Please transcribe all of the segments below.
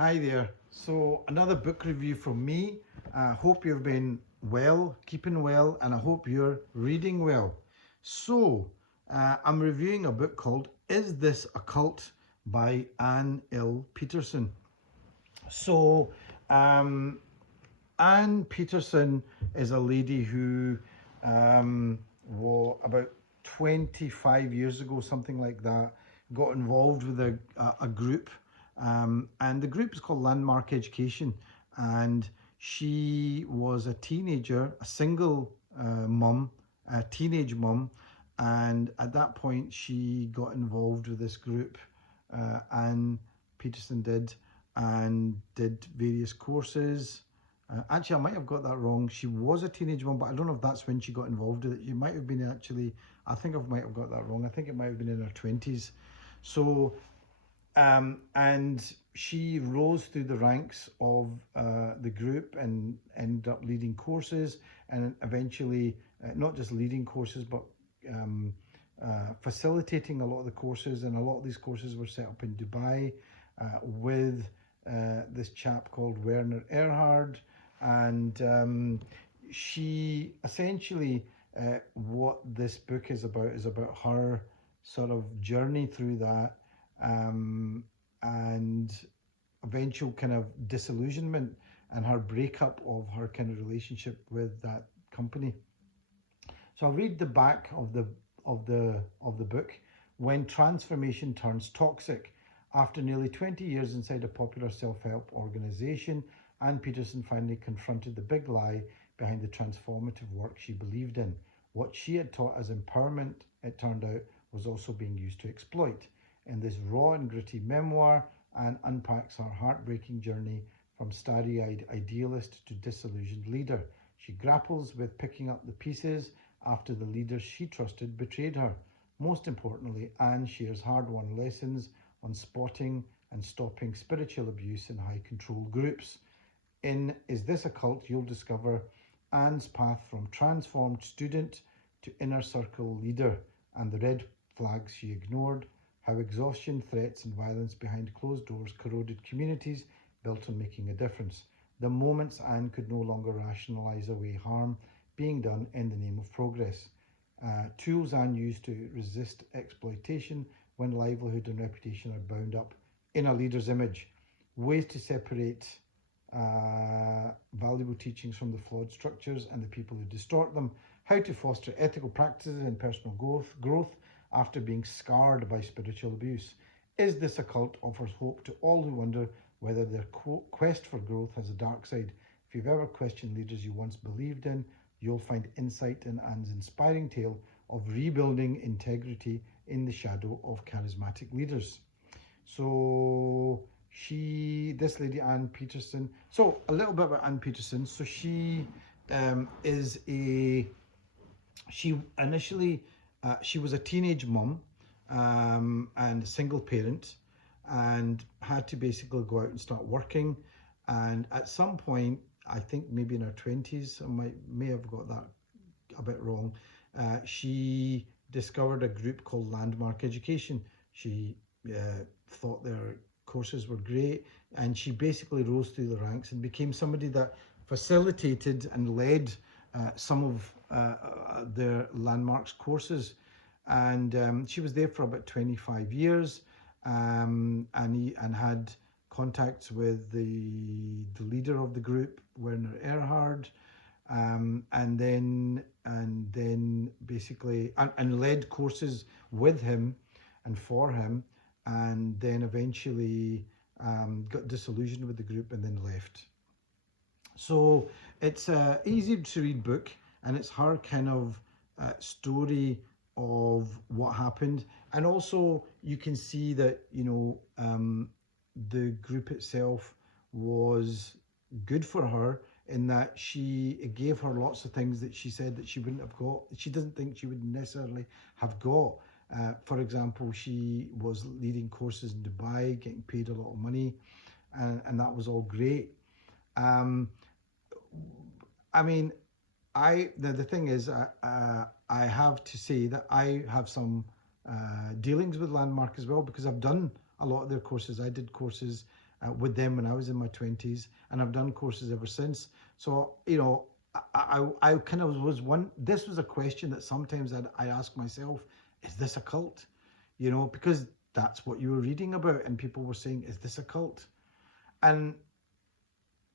Hi there. So another book review from me. I hope you've been well, keeping well, and I hope you're reading well. I'm reviewing a book called Is This a Cult by L.Peterson. So um, Anne Peterson is a lady who, about 25 years ago, something like that, got involved with a group. And the group is called Landmark Education. And she was a teenager, a single mum, a teenage mum. And at that point, she got involved with this group. Anne Peterson did, and did various courses. Actually, I might have got that wrong. She was a teenage mum, but I don't know if that's when she got involved with it. She might have been actually, I think I might have got that wrong. I think it might have been in her 20s. So, and she rose through the ranks of the group and ended up leading courses, and eventually not just leading courses, but facilitating a lot of the courses. And a lot of these courses were set up in Dubai with this chap called Werner Erhard. And she essentially, what this book is about her sort of journey through that, and eventual kind of disillusionment and her breakup of her kind of relationship with that company. So I'll read the back of the book. When transformation turns toxic. After nearly 20 years inside a popular self-help organization, Anne Peterson finally confronted the big lie behind the transformative work she believed in. What she had taught as empowerment, it turned out, was also being used to exploit. In this raw and gritty memoir, Anne unpacks her heartbreaking journey from starry-eyed idealist to disillusioned leader. She grapples with picking up the pieces after the leaders she trusted betrayed her. Most importantly, Anne shares hard-won lessons on spotting and stopping spiritual abuse in high-control groups. In Is This a Cult?, you'll discover Anne's path from transformed student to inner circle leader and the red flags she ignored, how exhaustion, threats and violence behind closed doors corroded communities built on making a difference. The moments Anne could no longer rationalise away harm being done in the name of progress. Tools Anne used to resist exploitation when livelihood and reputation are bound up in a leader's image. Ways to separate valuable teachings from the flawed structures and the people who distort them. How to foster ethical practices and personal growth after being scarred by spiritual abuse. Is This a Cult? Offers hope to all who wonder whether their quest for growth has a dark side. If you've ever questioned leaders you once believed in, you'll find insight in Anne's inspiring tale of rebuilding integrity in the shadow of charismatic leaders. So this lady, Anne Peterson. So a little bit about Anne Peterson. So she initially, she was a teenage mum and a single parent, and had to basically go out and start working. And at some point, I think maybe in her 20s, may have got that a bit wrong, she discovered a group called Landmark Education. She thought their courses were great, and she basically rose through the ranks and became somebody that facilitated and led some of their Landmark's courses. And she was there for about 25 years, and had contacts with the leader of the group, Werner Erhard, and then basically and led courses with him and for him, and then eventually got disillusioned with the group and then left. So it's an easy to read book, and it's her kind of story of what happened. And also you can see that, the group itself was good for her, in that it gave her lots of things that she said that she wouldn't have got, she doesn't think she would necessarily have got. For example, she was leading courses in Dubai, getting paid a lot of money, and that was all great. I mean, the thing is, I have to say that I have some dealings with Landmark as well, because I've done a lot of their courses. I did courses with them when I was in my 20s, and I've done courses ever since. So, you know, I kind of was this was a question that sometimes I ask myself, is this a cult? You know, because that's what you were reading about, and people were saying, is this a cult? And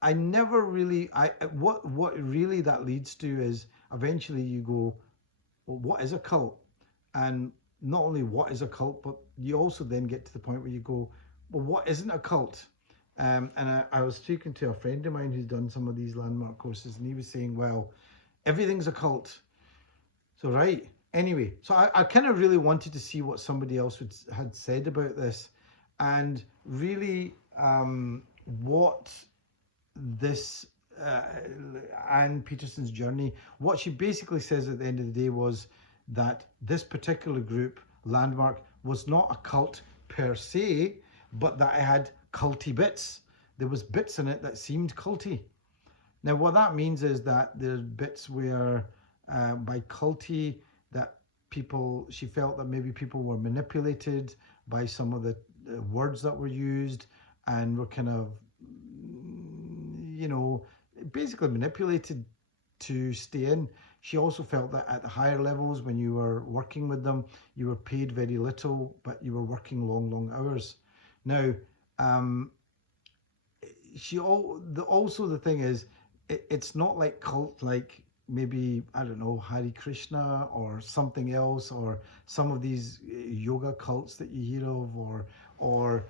I never really, what really that leads to is eventually you go, well, what is a cult? And not only what is a cult, but you also then get to the point where you go, well, what isn't a cult? And I was speaking to a friend of mine who's done some of these landmark courses, and he was saying, well, everything's a cult. So, right. Anyway, so I kind of really wanted to see what somebody else had said about this, and really what this L.Peterson's journey, what she basically says at the end of the day was that this particular group, Landmark, was not a cult per se, but that it had culty bits. There was bits in it that seemed culty. Now, what that means is that there's bits where, by culty, that she felt that maybe people were manipulated by some of the words that were used, and were kind of, you know, basically manipulated to stay in. She also felt that at the higher levels, when you were working with them, you were paid very little, but you were working long hours. Now, also the thing is, it's not like cult like maybe, I don't know, Hare Krishna or something else, or some of these yoga cults that you hear of, or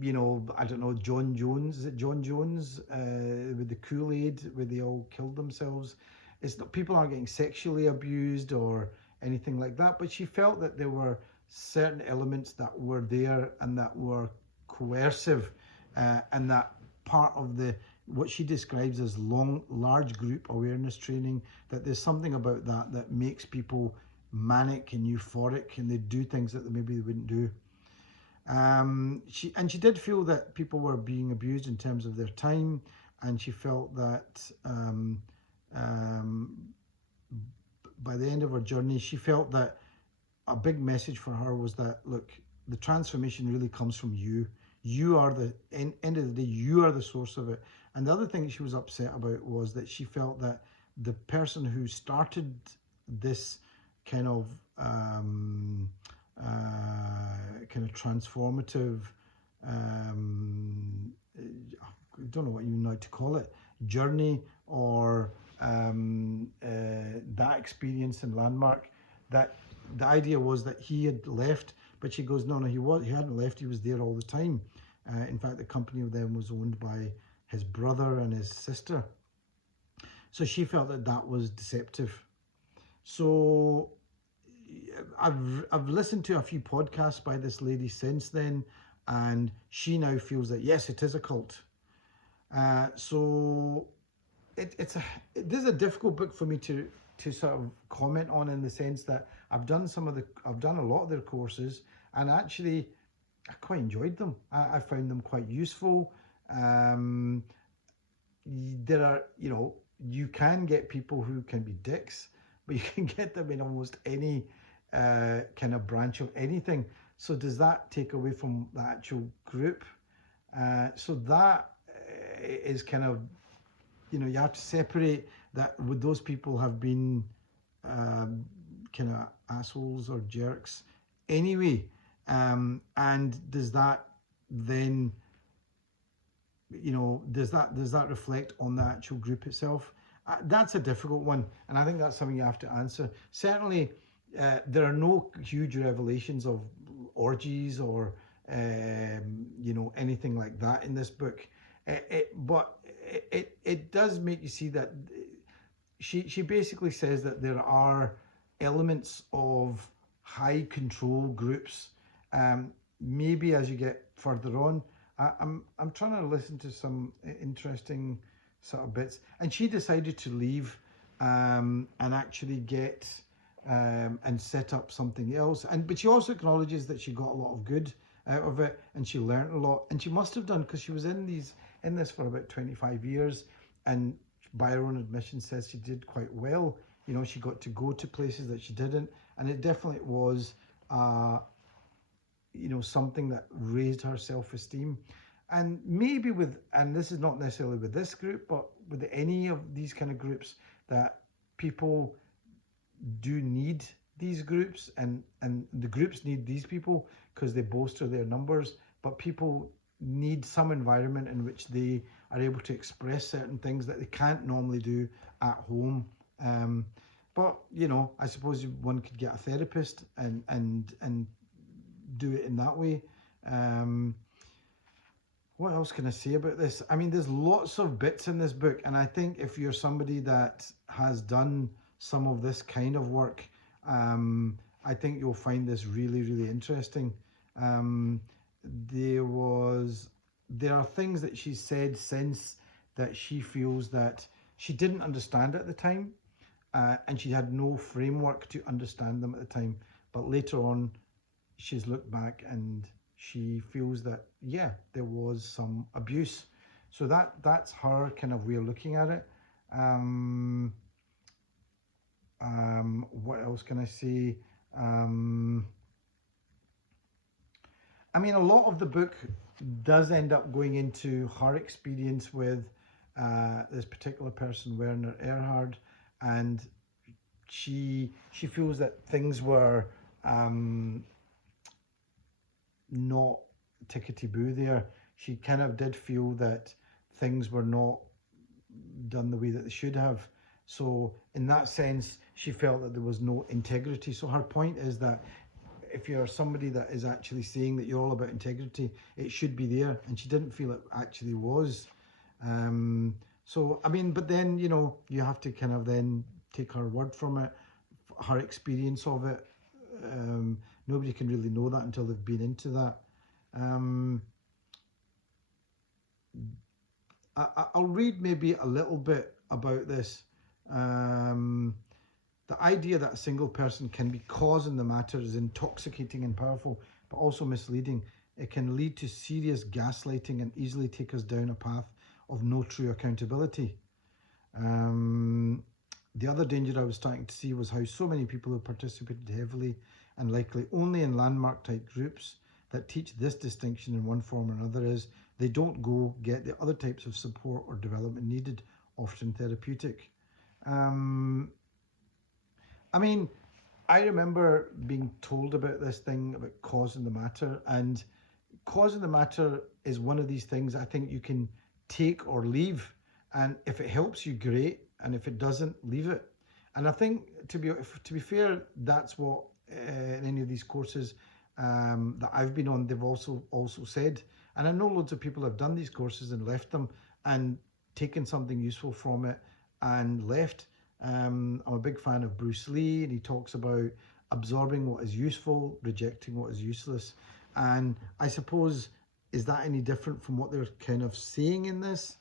you know, I don't know, John Jones, is it John Jones with the Kool-Aid, where they all killed themselves? It's not, people aren't getting sexually abused or anything like that, but she felt that there were certain elements that were there and that were coercive, and that part of what she describes as large group awareness training, that there's something about that makes people manic and euphoric, and they do things that maybe they wouldn't do. She did feel that people were being abused in terms of their time, and she felt that by the end of her journey, she felt that a big message for her was that, look, the transformation really comes from you. You are end of the day, you are the source of it. And the other thing she was upset about was that she felt that the person who started this kind of transformative, I don't know what you know to call it, journey, or that experience in Landmark, that the idea was that he had left, but she goes, no, he hadn't left, he was there all the time. In fact, the company of them was owned by his brother and his sister. So she felt that was deceptive. So I've listened to a few podcasts by this lady since then, and she now feels that yes, it is a cult. So this is a difficult book for me to sort of comment on, in the sense that I've done a lot of their courses, and actually I quite enjoyed them. I found them quite useful. There are, you know, you can get people who can be dicks, but you can get them in almost any kind of branch of anything. So does that take away from the actual group? So that is kind of, you know, you have to separate that. Would those people have been kind of assholes or jerks anyway? And does that then, you know, does that reflect on the actual group itself? That's a difficult one, and I think that's something you have to answer. Certainly, there are no huge revelations of orgies or you know, anything like that in this book. But it does make you see that she basically says that there are elements of high control groups. Maybe as you get further on, I'm trying to listen to some interesting sort of bits, and she decided to leave and actually get and set up something else. But she also acknowledges that she got a lot of good out of it, and she learned a lot, and she must have done, because she was in this for about 25 years, and by her own admission says she did quite well. You know, she got to go to places that she didn't, and it definitely was you know, something that raised her self-esteem. And maybe with, and this is not necessarily with this group, but with any of these kind of groups, that people do need these groups, and the groups need these people because they bolster their numbers, but people need some environment in which they are able to express certain things that they can't normally do at home. But I suppose one could get a therapist and do it in that way. What else can I say about this? I mean, there's lots of bits in this book, and I think if you're somebody that has done some of this kind of work, I think you'll find this really, really interesting. Um, there are things that she said since that she feels that she didn't understand at the time, and she had no framework to understand them at the time. But later on, she's looked back and she feels that, yeah, there was some abuse. So that's her kind of way of looking at it. What else can I say? I mean, a lot of the book does end up going into her experience with this particular person, Werner Erhard, and she feels that things were not tickety-boo there. She kind of did feel that things were not done the way that they should have. So in that sense, she felt that there was no integrity. So her point is that if you're somebody that is actually saying that you're all about integrity, it should be there. And she didn't feel it actually was. So, I mean, but then, you have to kind of then take her word from it, her experience of it. Nobody can really know that until they've been into that. I'll read maybe a little bit about this. The idea that a single person can be causing the matter is intoxicating and powerful, but also misleading. It can lead to serious gaslighting and easily take us down a path of no true accountability. The other danger I was starting to see was how so many people who participated heavily and likely only in landmark type groups that teach this distinction in one form or another is they don't go get the other types of support or development needed, often therapeutic. I mean, I remember being told about this thing about causing the matter, and causing the matter is one of these things I think you can take or leave, and if it helps you, great, and if it doesn't, leave it. And I think to be fair, that's what in any of these courses that I've been on, they've also said, and I know loads of people have done these courses and left them and taken something useful from it and left. I'm a big fan of Bruce Lee, and he talks about absorbing what is useful, rejecting what is useless. And I suppose, is that any different from what they're kind of saying in this?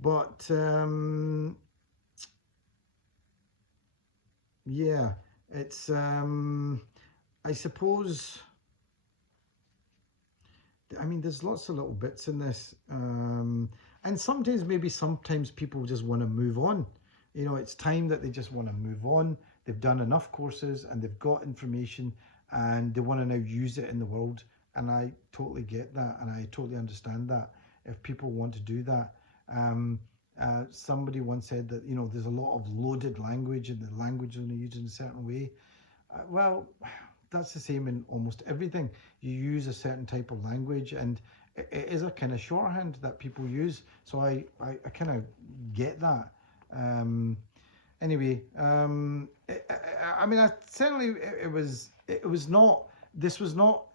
But yeah, it's I suppose, I mean, there's lots of little bits in this, and sometimes people just want to move on. It's time that they just want to move on. They've done enough courses and they've got information and they want to now use it in the world. And I totally get that, and I totally understand that if people want to do that. Somebody once said that, there's a lot of loaded language and the language is only used in a certain way. Well, that's the same in almost everything. You use a certain type of language, and it is a kind of shorthand that people use. So I kind of get that. Anyway, I mean, it was not, this was not,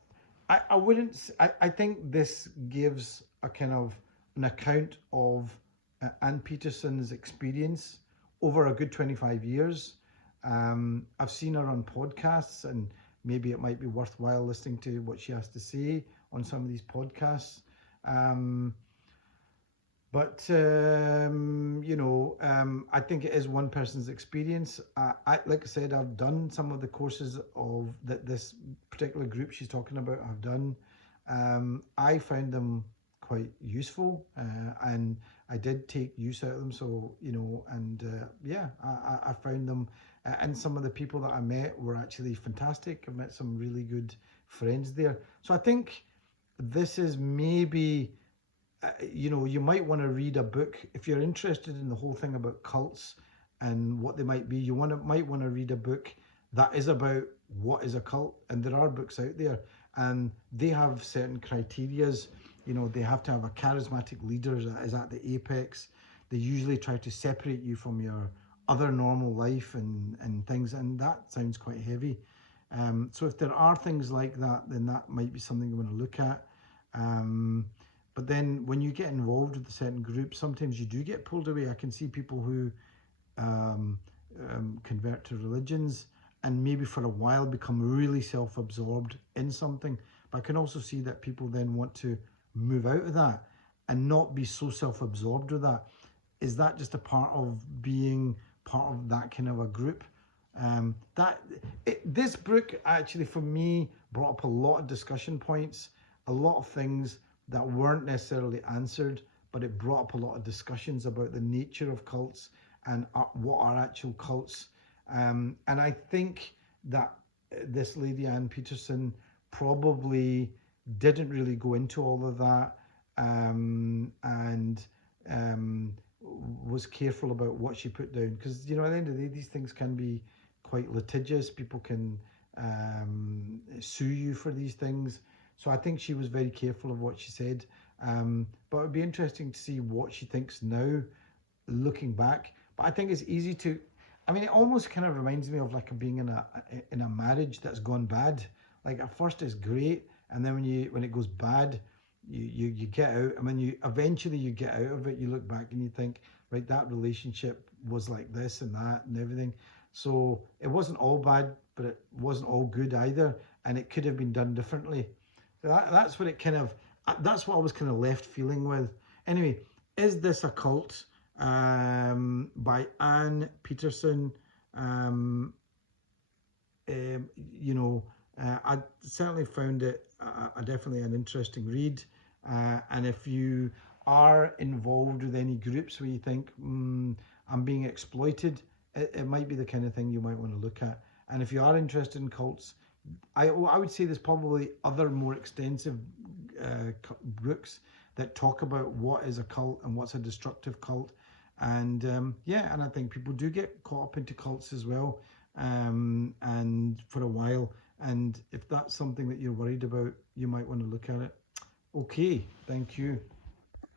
I think this gives a kind of an account of L.Peterson's experience over a good 25 years. I've seen her on podcasts, and maybe it might be worthwhile listening to what she has to say on some of these podcasts. But I think it is one person's experience. Like I said, I've done some of the courses of that this particular group she's talking about. I've done. I found them quite useful, and I did take use out of them. So I found them, and some of the people that I met were actually fantastic. I met some really good friends there. So I think this is maybe you know, you might want to read a book if you're interested in the whole thing about cults and what they might be. Might want to read a book that is about what is a cult, and there are books out there, and they have certain criterias. You know, they have to have a charismatic leader that is at the apex. They usually try to separate you from your other normal life and things, and that sounds quite heavy. So if there are things like that, then that might be something you want to look at. But then when you get involved with a certain group, sometimes you do get pulled away. I can see people who um, convert to religions and maybe for a while become really self-absorbed in something. But I can also see that people then want to move out of that and not be so self-absorbed with that. Is that just a part of being part of that kind of a group? This book actually for me brought up a lot of discussion points, a lot of things that weren't necessarily answered, but it brought up a lot of discussions about the nature of cults and what are actual cults. And I think that this lady L.Peterson probably didn't really go into all of that, and was careful about what she put down, because you know at the end of the day these things can be quite litigious. People can sue you for these things. So I think she was very careful of what she said. But it would be interesting to see what she thinks now, looking back. But I think it's easy to, I mean, it almost kind of reminds me of like being in a marriage that's gone bad. Like at first it's great, and then when it goes bad, you get out, and when you eventually you get out of it, you look back and you think, right, that relationship was like this and that and everything. So it wasn't all bad, but it wasn't all good either, and it could have been done differently. So that's what it kind of, that's what I was kind of left feeling with. Anyway, Is This a Cult? By L.Peterson. You know, I certainly found it definitely an interesting read. And if you are involved with any groups where you think, I'm being exploited, it might be the kind of thing you might want to look at. And if you are interested in cults, I would say there's probably other more extensive books that talk about what is a cult and what's a destructive cult. And yeah, and I think people do get caught up into cults as well, and for a while. And if that's something that you're worried about, you might want to look at it. Okay, thank you.